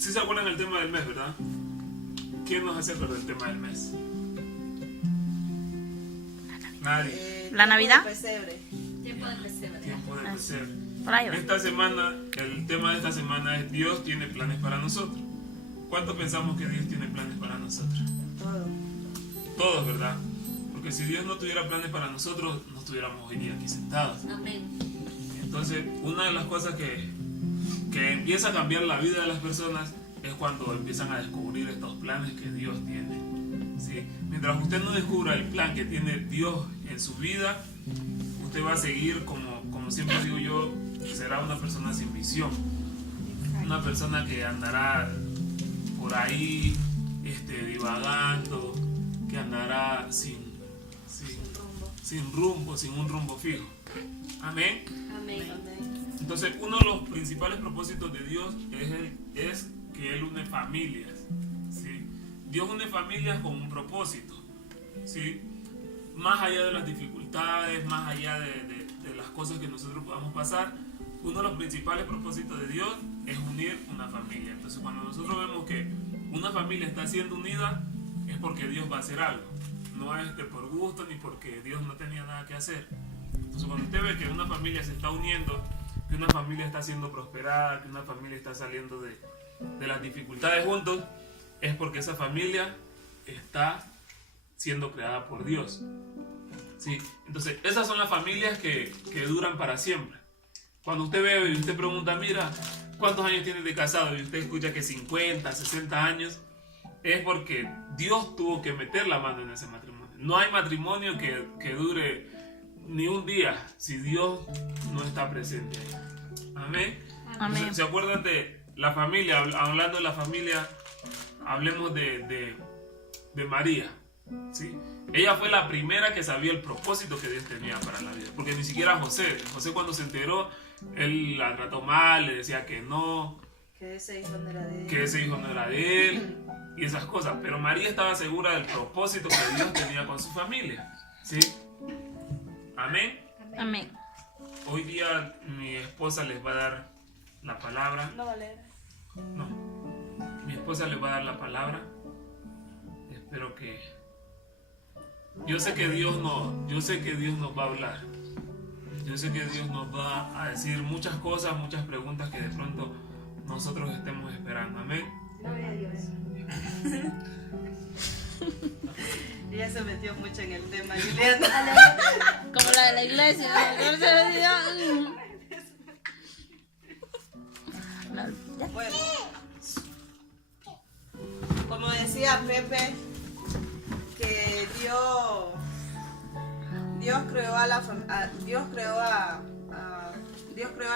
¿Sí se acuerdan del tema del mes, verdad? ¿Quién nos hace acordar del tema del mes? Nadie. ¿La Navidad? Tiempo de pesebre. Tiempo de pesebre. Por ahí va. Esta semana, el tema de esta semana es Dios tiene planes para nosotros. ¿Cuánto pensamos que Dios tiene planes para nosotros? Todo. Todos, ¿verdad? Porque si Dios no tuviera planes para nosotros, no estuviéramos hoy día aquí sentados. Amén. Entonces, una de las cosas que empieza a cambiar la vida de las personas es cuando empiezan a descubrir estos planes que Dios tiene. ¿Sí? Mientras usted no descubra el plan que tiene Dios en su vida, usted va a seguir, como siempre digo yo, será una persona sin visión. Una persona que andará por ahí divagando, que andará sin rumbo, sin un rumbo fijo. Amén. Amén. Entonces, uno de los principales propósitos de Dios es que Él une familias. ¿Sí? Dios une familias con un propósito. ¿Sí? Más allá de las dificultades, más allá de las cosas que nosotros podamos pasar, uno de los principales propósitos de Dios es unir una familia. Entonces, cuando nosotros vemos que una familia está siendo unida, es porque Dios va a hacer algo. No es por gusto ni porque Dios no tenía nada que hacer. Entonces, cuando usted ve que una familia se está uniendo, que una familia está siendo prosperada, que una familia está saliendo de las dificultades juntos, es porque esa familia está siendo creada por Dios. ¿Sí? Entonces, esas son las familias que duran para siempre. Cuando usted ve y usted pregunta, mira, ¿cuántos años tienes de casado? Y usted escucha que 50, 60 años, es porque Dios tuvo que meter la mano en ese matrimonio. No hay matrimonio que dure ni un día si Dios no está presente ahí. Amén. Amén. ¿Se acuerdan de la familia? Hablando de la familia, hablemos de María. ¿Sí? Ella fue la primera que sabía el propósito que Dios tenía para la vida. Porque ni siquiera José cuando se enteró, él la trató mal, le decía que no, Que ese hijo no era de él. que ese hijo no era de él y esas cosas. Pero María estaba segura del propósito que Dios tenía con su familia. ¿Sí? Amén. Amén. Hoy día mi esposa les va a dar la palabra. No va a leer. No. Mi esposa les va a dar la palabra. Espero que... Yo sé que Dios nos va a hablar. Yo sé que Dios nos va a decir muchas cosas, muchas preguntas que de pronto nosotros estemos esperando. Amén. Gloria a Dios. Ella se metió mucho en el tema, Juliana. Como la de la iglesia. Bueno, como decía Pepe, que Dios creó a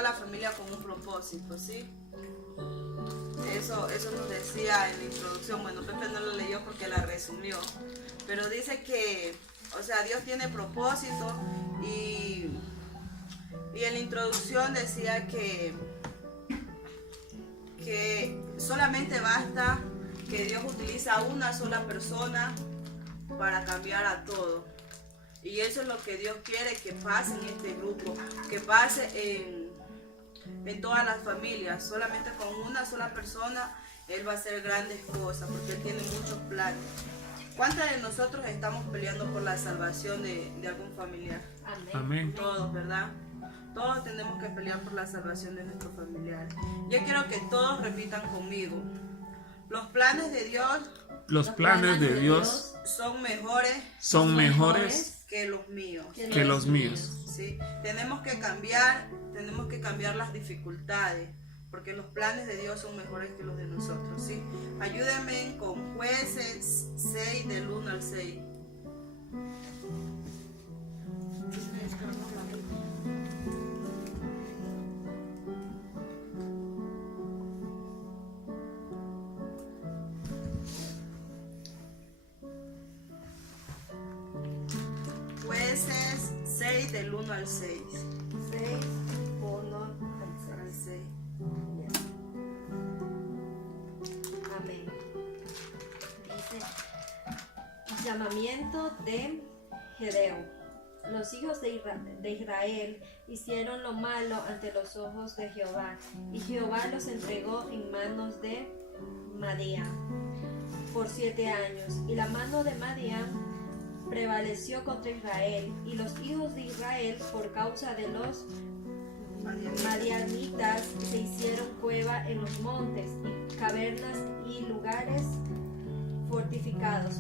la familia con un propósito, ¿sí? Eso nos decía en la introducción. Bueno, Pepe no lo leyó porque la resumió, pero dice que, o sea, Dios tiene propósito y en la introducción decía que solamente basta que Dios utiliza a una sola persona para cambiar a todo. Y eso es lo que Dios quiere que pase en este grupo, que pase en todas las familias. Solamente con una sola persona Él va a hacer grandes cosas, porque Él tiene muchos planes. ¿Cuántos de nosotros estamos peleando por la salvación de algún familiar? Amén. Amén. Todos, ¿verdad? Todos tenemos que pelear por la salvación de nuestros familiares. Yo quiero que todos repitan conmigo. Los planes de Dios Los planes de Dios son mejores son mejores que los míos. que los míos. ¿Sí? Tenemos que cambiar las dificultades, porque los planes de Dios son mejores que los de nosotros, ¿sí? Ayúdenme con Jueces 6 del 1 al 6. Jueces 6 del 1 al 6. 6, 1 Al 6. Amén. Dice, llamamiento de Gedeón. Los hijos de Israel hicieron lo malo ante los ojos de Jehová, y Jehová los entregó en manos de Madián por 7 años, y la mano de Madián prevaleció contra Israel, y los hijos de Israel, por causa de los madianitas, se hicieron cueva en los montes, y cavernas y lugares fortificados.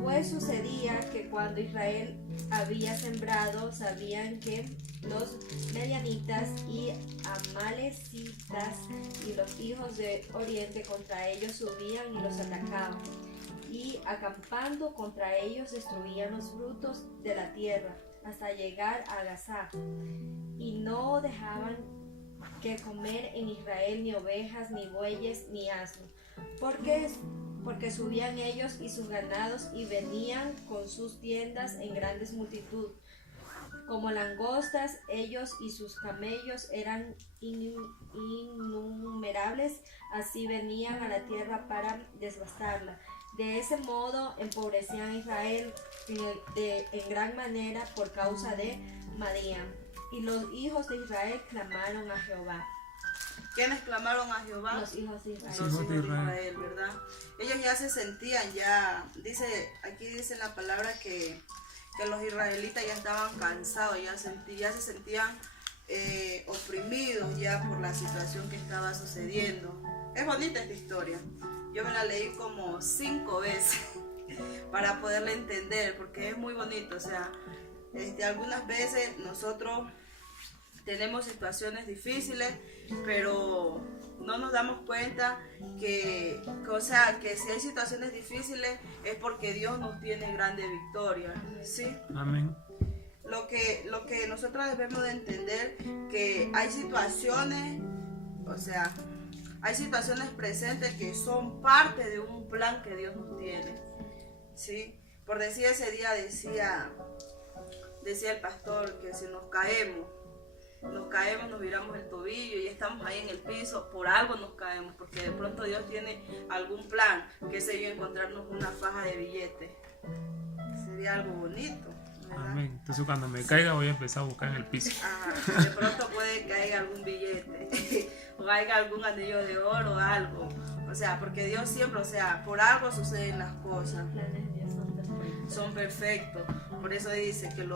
Pues sucedía que cuando Israel había sembrado, sabían que los medianitas y amalecitas y los hijos de Oriente contra ellos subían y los atacaban, y acampando contra ellos destruían los frutos de la tierra hasta llegar a Gaza, y no dejaban que comer en Israel ni ovejas, ni bueyes, ni asnos, porque subían ellos y sus ganados y venían con sus tiendas en grandes multitud. Como langostas, ellos y sus camellos eran innumerables, así venían a la tierra para devastarla. De ese modo empobrecían a Israel en gran manera por causa de Madián. Y los hijos de Israel clamaron a Jehová. ¿Quiénes clamaron a Jehová? Los hijos de Israel. Los hijos de Israel, ¿verdad? Ellos ya se sentían, aquí dice en la palabra que los israelitas ya estaban cansados, ya se sentían oprimidos ya por la situación que estaba sucediendo. Es bonita esta historia. Yo me la leí como 5 veces para poderla entender, porque es muy bonito. O sea, algunas veces nosotros tenemos situaciones difíciles, pero no nos damos cuenta que si hay situaciones difíciles es porque Dios nos tiene grande victoria, ¿sí? Amén. Lo que nosotros debemos de entender, que hay situaciones, hay situaciones presentes que son parte de un plan que Dios nos tiene, ¿sí? Por decir, ese día decía el pastor que si nos caemos, nos viramos el tobillo y estamos ahí en el piso, por algo nos caemos, porque de pronto Dios tiene algún plan, qué sé yo, encontrarnos una faja de billetes. Sería algo bonito, ¿verdad? Amén. Entonces cuando me caiga voy a empezar a buscar en el piso. De pronto puede que haya algún billete o haya algún anillo de oro o algo. O sea, porque Dios siempre, por algo suceden las cosas. Los planes de Dios son perfectos. Por eso dice que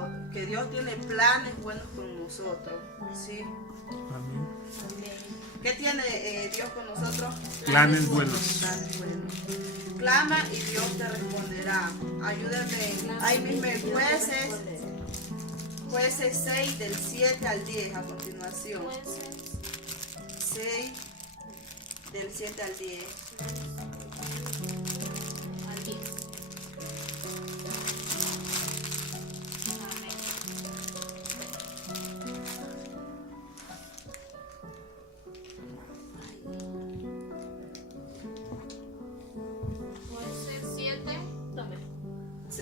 Dios tiene planes buenos con nosotros, ¿sí? Amén. ¿Qué tiene Dios con nosotros? Planes buenos. Planes buenos. Clama y Dios te responderá. Ayúdame. Ahí mismo en Jueces 6 del 7 al 10 a continuación. 6 del 7 al 10.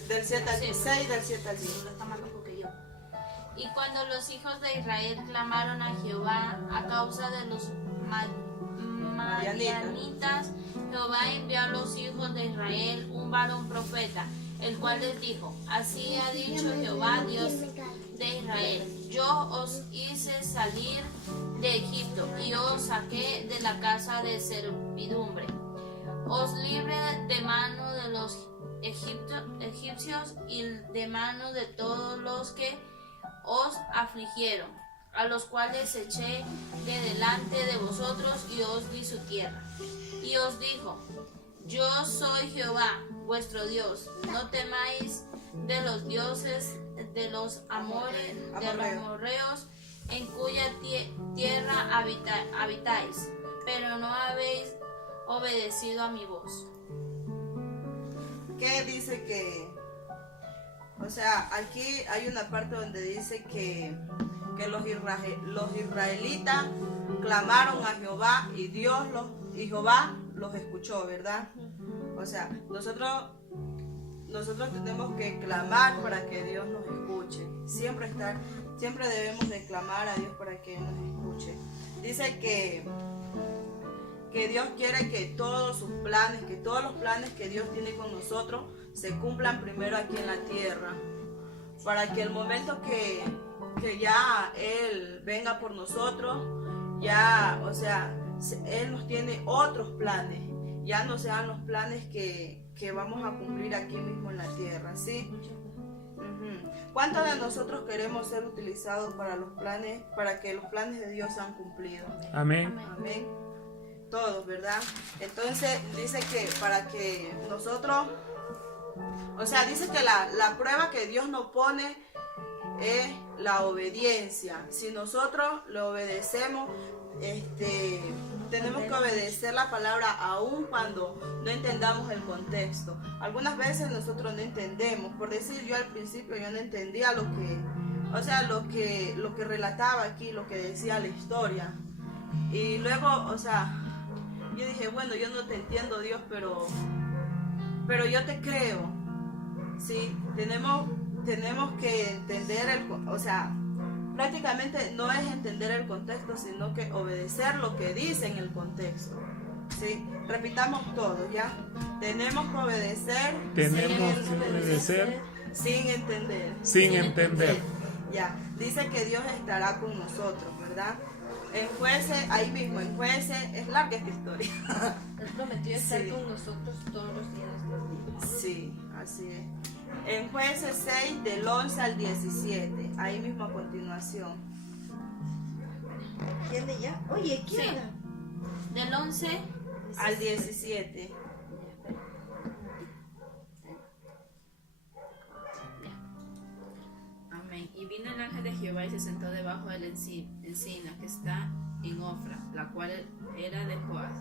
Del 7 al 6, del 7 al 10. Y cuando los hijos de Israel clamaron a Jehová a causa de los madianitas, Jehová envió a los hijos de Israel un varón profeta, el cual les dijo: así ha dicho Jehová, Dios de Israel: yo os hice salir de Egipto y os saqué de la casa de servidumbre. Os libré de mano de los egipcios y de mano de todos los que os afligieron, a los cuales eché de delante de vosotros y os di su tierra. Y os dijo: yo soy Jehová vuestro Dios, no temáis de los dioses de los amorreos, en cuya tierra habitáis, pero no habéis obedecido a mi voz. ¿Qué dice que? Aquí hay una parte donde dice que los israelitas clamaron a Jehová y Jehová los escuchó, ¿verdad? Nosotros tenemos que clamar para que Dios nos escuche. Siempre debemos de clamar a Dios para que nos escuche. Dice que Dios quiere que todos sus planes, que todos los planes que Dios tiene con nosotros se cumplan primero aquí en la tierra, para que el momento que ya Él venga por nosotros, Él nos tiene otros planes, ya no sean los planes que vamos a cumplir aquí mismo en la tierra, ¿sí? Ujú. ¿Cuántos de nosotros queremos ser utilizados para que los planes de Dios sean cumplidos? Amén. Amén. Todos, ¿verdad? Entonces dice que para que nosotros, o sea, dice que la prueba que Dios nos pone es la obediencia. Si nosotros le obedecemos, tenemos que obedecer la palabra aun cuando no entendamos el contexto. Algunas veces nosotros no entendemos. Por decir, yo al principio yo no entendía lo que relataba aquí, lo que decía la historia. Y luego, o sea, yo dije, bueno, yo no te entiendo, Dios, pero yo te creo. Sí, tenemos que entender prácticamente no es entender el contexto, sino que obedecer lo que dice en el contexto. ¿Sí? Repitamos todo, ¿ya? Tenemos que obedecer. Sin entender. Sin entender. Ya, dice que Dios estará con nosotros, ¿verdad? En Jueces, ahí mismo, en Jueces, es larga esta historia. Él prometió estar Sí. con nosotros todos los días de nuestras vidas. Sí, así es. En Jueces 6, del 11 al 17, ahí mismo a continuación. ¿Quién de ya? Oye, ¿quién Sí. era? Del 11 Al 17. Amén. Y vino el ángel de Jehová y se sentó debajo de la encina que está en Ofra, la cual era de Joás.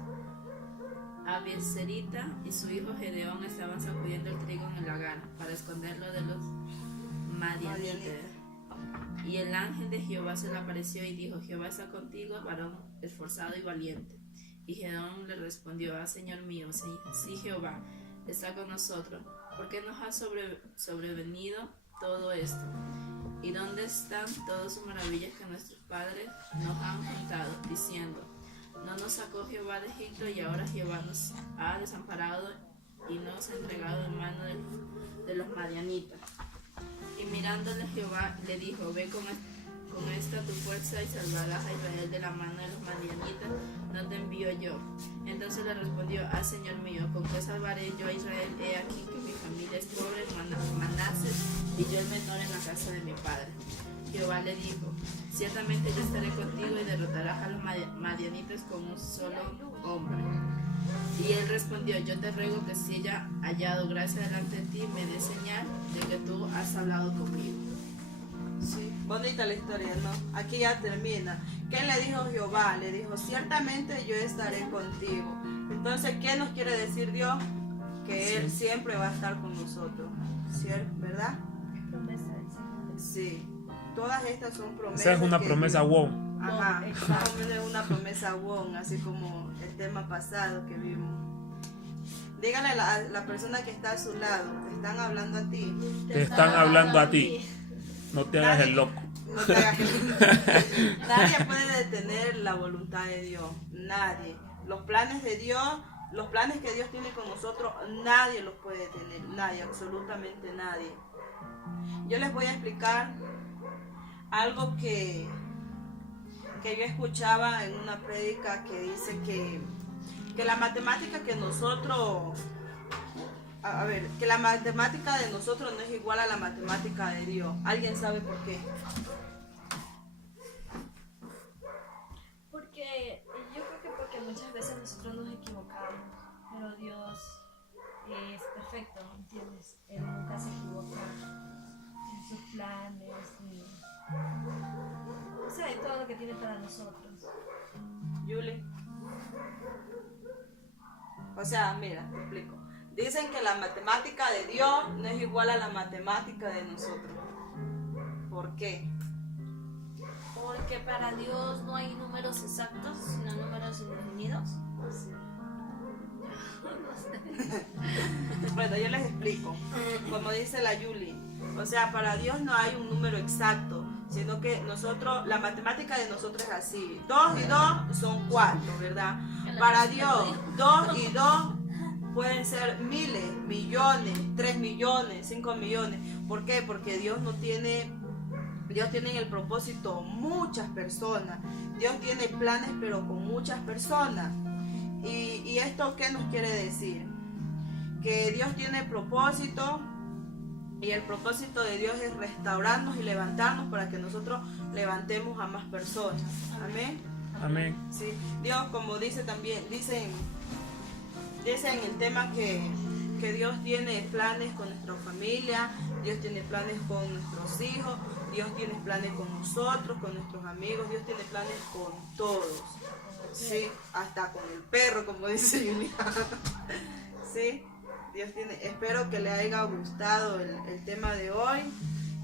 Abieserita y su hijo Gedeón estaban sacudiendo el trigo en el lagar para esconderlo de los madianitas. Y el ángel de Jehová se le apareció y dijo: Jehová está contigo, varón esforzado y valiente. Y Gedeón le respondió: Señor mío, sí, Jehová está con nosotros. ¿Por qué nos ha sobrevenido todo esto? ¿Y dónde están todas sus maravillas que nuestros padres nos han contado, diciendo: no nos sacó Jehová de Egipto, y ahora Jehová nos ha desamparado y nos ha entregado en mano de los madianitas? Y mirándole Jehová le dijo: ve con esta tu fuerza y salvarás a Israel de la mano de los madianitas, no te envío yo. Entonces le respondió: Señor mío, ¿con qué salvaré yo a Israel? He aquí que mi familia es pobre en Manases y yo el menor en la casa de mi padre. Jehová le dijo: ciertamente yo estaré contigo y derrotarás a los madianitas con un solo hombre. Y él respondió: yo te ruego que si haya hallado gracia delante de ti, me dé señal de que tú has hablado conmigo. Sí, bonita la historia, ¿no? Aquí ya termina. ¿Qué le dijo Jehová? Le dijo: ciertamente yo estaré contigo. Entonces, ¿qué nos quiere decir Dios? Que Él siempre va a estar con nosotros, ¿cierto? ¿Verdad? Promesa del Señor. Sí. Todas estas son promesas. Esa es una que promesa Dios- wow. Ajá, Exacto. más o menos es una promesa won, así como el tema pasado que vimos. Dígale a la persona que está a su lado: te están hablando a ti. Te están hablando a ti. No te hagas el loco. No te hagas el- Nadie puede detener la voluntad de Dios. Nadie. Los planes de Dios, los planes que Dios tiene con nosotros, nadie los puede detener. Nadie, absolutamente nadie. Yo les voy a explicar algo que yo escuchaba en una prédica que dice que la matemática que nosotros, que la matemática de nosotros no es igual a la matemática de Dios. ¿Alguien sabe por qué? Porque yo creo que porque muchas veces nosotros nos equivocamos, pero Dios es perfecto, ¿entiendes? Él nunca se equivoca en sus planes y, o sea, en todo lo que tiene para nosotros. Yuli. O sea, mira, te explico. Dicen que la matemática de Dios no es igual a la matemática de nosotros. ¿Por qué? Porque para Dios no hay números exactos, sino números indefinidos. Bueno, yo les explico. Como dice la Yuli, o sea, para Dios no hay un número exacto, sino que nosotros, la matemática de nosotros es así: 2 y 2 son 4, ¿verdad? Para Dios, 2 y 2 pueden ser miles, millones, 3 millones, 5 millones. ¿Por qué? Porque Dios tiene en el propósito muchas personas. Dios tiene planes, pero con muchas personas. ¿Y esto qué nos quiere decir? Que Dios tiene propósito, y el propósito de Dios es restaurarnos y levantarnos para que nosotros levantemos a más personas. Amén. Amén. Sí, Dios, como dice también, dice en el tema que Dios tiene planes con nuestra familia, Dios tiene planes con nuestros hijos, Dios tiene planes con nosotros, con nuestros amigos, Dios tiene planes con todos, sí, hasta con el perro, como dice Julián. Sí, Dios tiene. Espero que les haya gustado el tema de hoy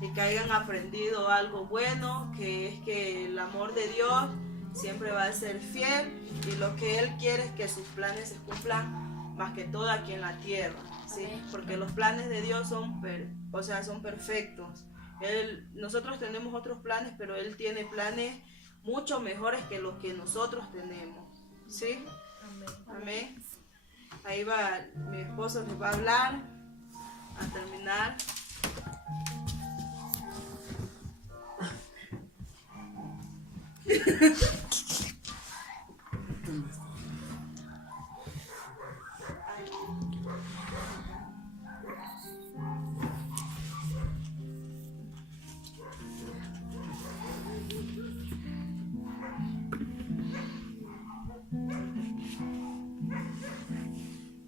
y que hayan aprendido algo bueno, que es que el amor de Dios siempre va a ser fiel y lo que Él quiere es que sus planes se cumplan más que todo aquí en la tierra, ¿sí? Porque los planes de Dios son perfectos. Nosotros tenemos otros planes, pero Él tiene planes mucho mejores que los que nosotros tenemos, ¿sí? Amén. Ahí va, mi esposo nos va a hablar a terminar.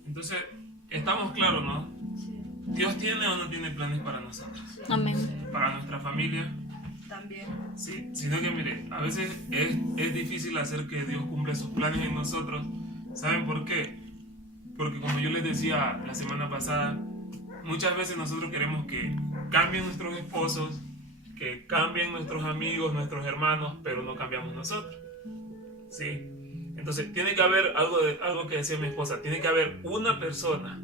Entonces, estamos claros, ¿no? ¿Dios tiene o no tiene planes para nosotros? Amén. Para nuestra familia. También. Sí, sino que mire, a veces es difícil hacer que Dios cumpla sus planes en nosotros. ¿Saben por qué? Porque como yo les decía la semana pasada, muchas veces nosotros queremos que cambien nuestros esposos, que cambien nuestros amigos, nuestros hermanos, pero no cambiamos nosotros. ¿Sí? Entonces tiene que haber algo que decía mi esposa, tiene que haber una persona,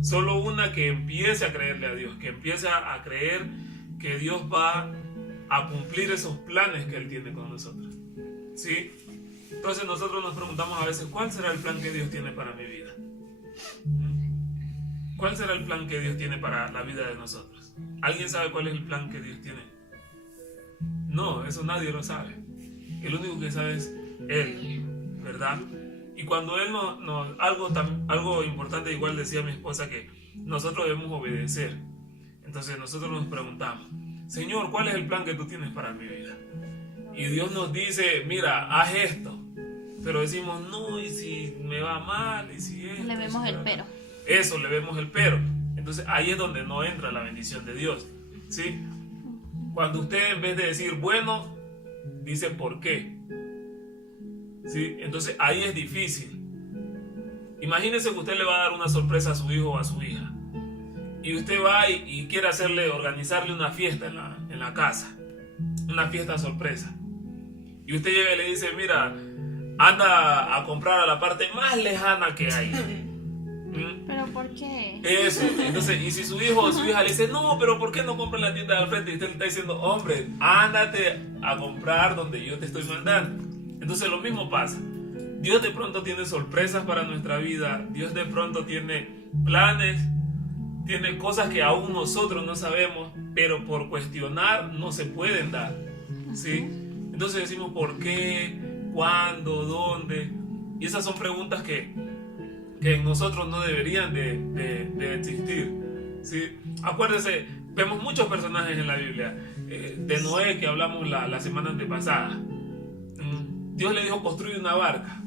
solo una que empiece a creerle a Dios, que empiece a creer que Dios va a cumplir esos planes que Él tiene con nosotros. ¿Sí? Entonces nosotros nos preguntamos a veces, ¿cuál será el plan que Dios tiene para mi vida? ¿Cuál será el plan que Dios tiene para la vida de nosotros? ¿Alguien sabe cuál es el plan que Dios tiene? No, eso nadie lo sabe. El único que sabe es Él, ¿verdad? Y cuando Él algo importante, igual decía mi esposa, que nosotros debemos obedecer. Entonces nosotros nos preguntamos, Señor, ¿cuál es el plan que tú tienes para mi vida? Y Dios nos dice, mira, haz esto. Pero decimos, no, y si me va mal, y si esto. Le vemos el pero. Eso, le vemos el pero. Entonces ahí es donde no entra la bendición de Dios, ¿sí? Cuando usted en vez de decir, bueno, dice por qué. ¿Sí? Entonces ahí es difícil. Imagínese que usted le va a dar una sorpresa a su hijo o a su hija. Y usted va y quiere organizarle una fiesta en la casa. Una fiesta sorpresa. Y usted llega y le dice, mira, anda a comprar a la parte más lejana que hay. ¿Pero por qué? Eso, entonces, y si su hijo o su hija le dice, no, pero ¿por qué no compra en la tienda de al frente? Y usted le está diciendo, hombre, ándate a comprar donde yo te estoy mandando. Entonces lo mismo pasa. Dios de pronto tiene sorpresas para nuestra vida. Dios de pronto tiene planes, tiene cosas que aún nosotros no sabemos, pero por cuestionar no se pueden dar, ¿sí? Entonces decimos, ¿por qué? ¿Cuándo? ¿Dónde? Y esas son preguntas que en nosotros no deberían de existir, ¿sí? Acuérdense, vemos muchos personajes en la Biblia. De Noé, que hablamos la semana antepasada. Dios le dijo, construye una barca.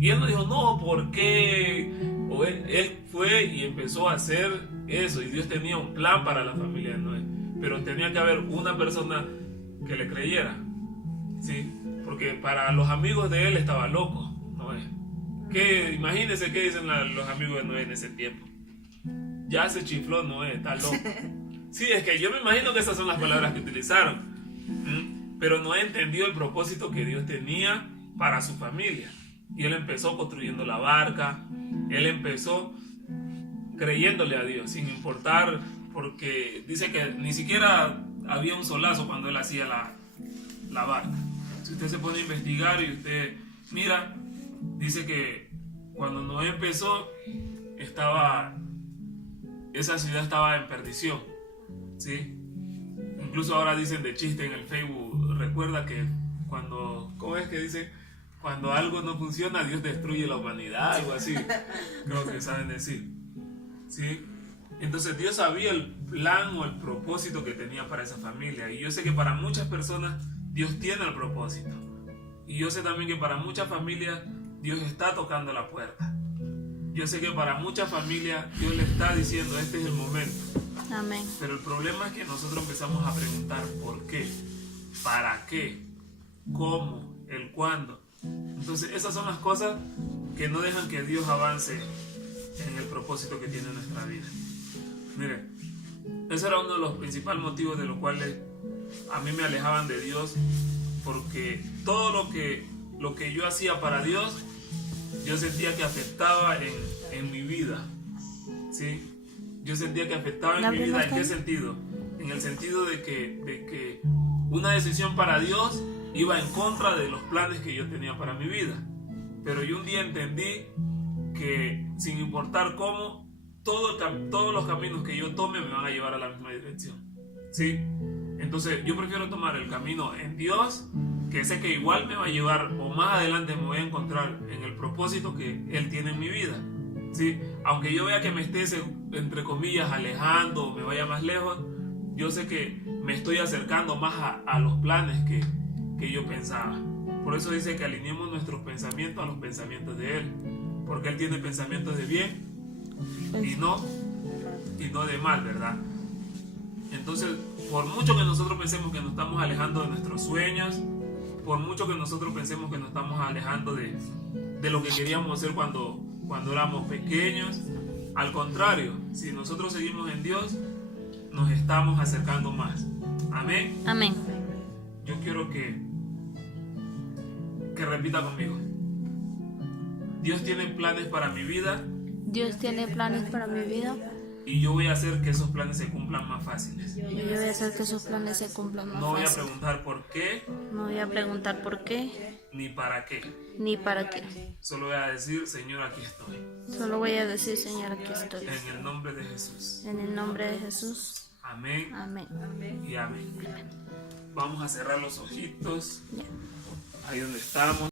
Y él no dijo, no, ¿por qué? O él fue y empezó a hacer eso. Y Dios tenía un plan para la familia de Noé. Pero tenía que haber una persona que le creyera, ¿sí? Porque para los amigos de él estaba loco Noé. Imagínense qué dicen los amigos de Noé en ese tiempo. Ya se chifló Noé, está loco. Sí, es que yo me imagino que esas son las palabras que utilizaron. Pero Noé entendió el propósito que Dios tenía para su familia. Y él empezó construyendo la barca. Él empezó creyéndole a Dios, sin importar, porque dice que ni siquiera había un solazo cuando él hacía la barca. Si usted se pone a investigar y usted mira, dice que cuando Noé empezó, esa ciudad estaba en perdición, ¿sí? Incluso ahora dicen de chiste en el Facebook, recuerda que ¿cómo es que dice? cuando algo no funciona, Dios destruye la humanidad, algo así. Creo que saben decir. ¿Sí? Entonces Dios sabía el plan o el propósito que tenía para esa familia. Y yo sé que para muchas personas Dios tiene el propósito. Y yo sé también que para muchas familias Dios está tocando la puerta. Yo sé que para muchas familias Dios le está diciendo, este es el momento. Amén. Pero el problema es que nosotros empezamos a preguntar por qué, para qué, cómo, el cuándo. Entonces esas son las cosas que no dejan que Dios avance en el propósito que tiene en nuestra vida. Mire, ese era uno de los principales motivos de los cuales a mí me alejaban de Dios, porque todo lo que yo hacía para Dios, yo sentía que afectaba en mi vida, ¿sí? Yo sentía que afectaba en mi vida. ¿En qué sentido? En el sentido de que una decisión para Dios iba en contra de los planes que yo tenía para mi vida. Pero yo un día entendí que sin importar cómo, todos los caminos que yo tome me van a llevar a la misma dirección, ¿sí? Entonces yo prefiero tomar el camino en Dios, que sé que igual me va a llevar, o más adelante me voy a encontrar en el propósito que Él tiene en mi vida, ¿sí? Aunque yo vea que me esté, entre comillas, alejando o me vaya más lejos, yo sé que me estoy acercando más a los planes que yo pensaba. Por eso dice que alineemos nuestros pensamientos a los pensamientos de Él, porque Él tiene pensamientos de bien y no de mal, ¿verdad? Entonces, por mucho que nosotros pensemos que nos estamos alejando de nuestros sueños, por mucho que nosotros pensemos que nos estamos alejando de lo que queríamos hacer cuando éramos pequeños, al contrario, si nosotros seguimos en Dios, nos estamos acercando más. Amén. Amén. Yo quiero que repita conmigo. Dios tiene planes para mi vida. Dios tiene planes para mi vida. Y yo voy a hacer que esos planes se cumplan más fáciles. Y yo voy a hacer que esos planes se cumplan más No voy a fácil. preguntar por qué, No voy a preguntar por qué ni para qué. ni para qué. Solo voy a decir, Señor, aquí estoy. Solo voy a decir, Señor, aquí estoy. En el nombre de Jesús. En el nombre de Jesús. Amén Amén. y amén. Vamos a cerrar los ojitos. Ya. Ahí donde estamos.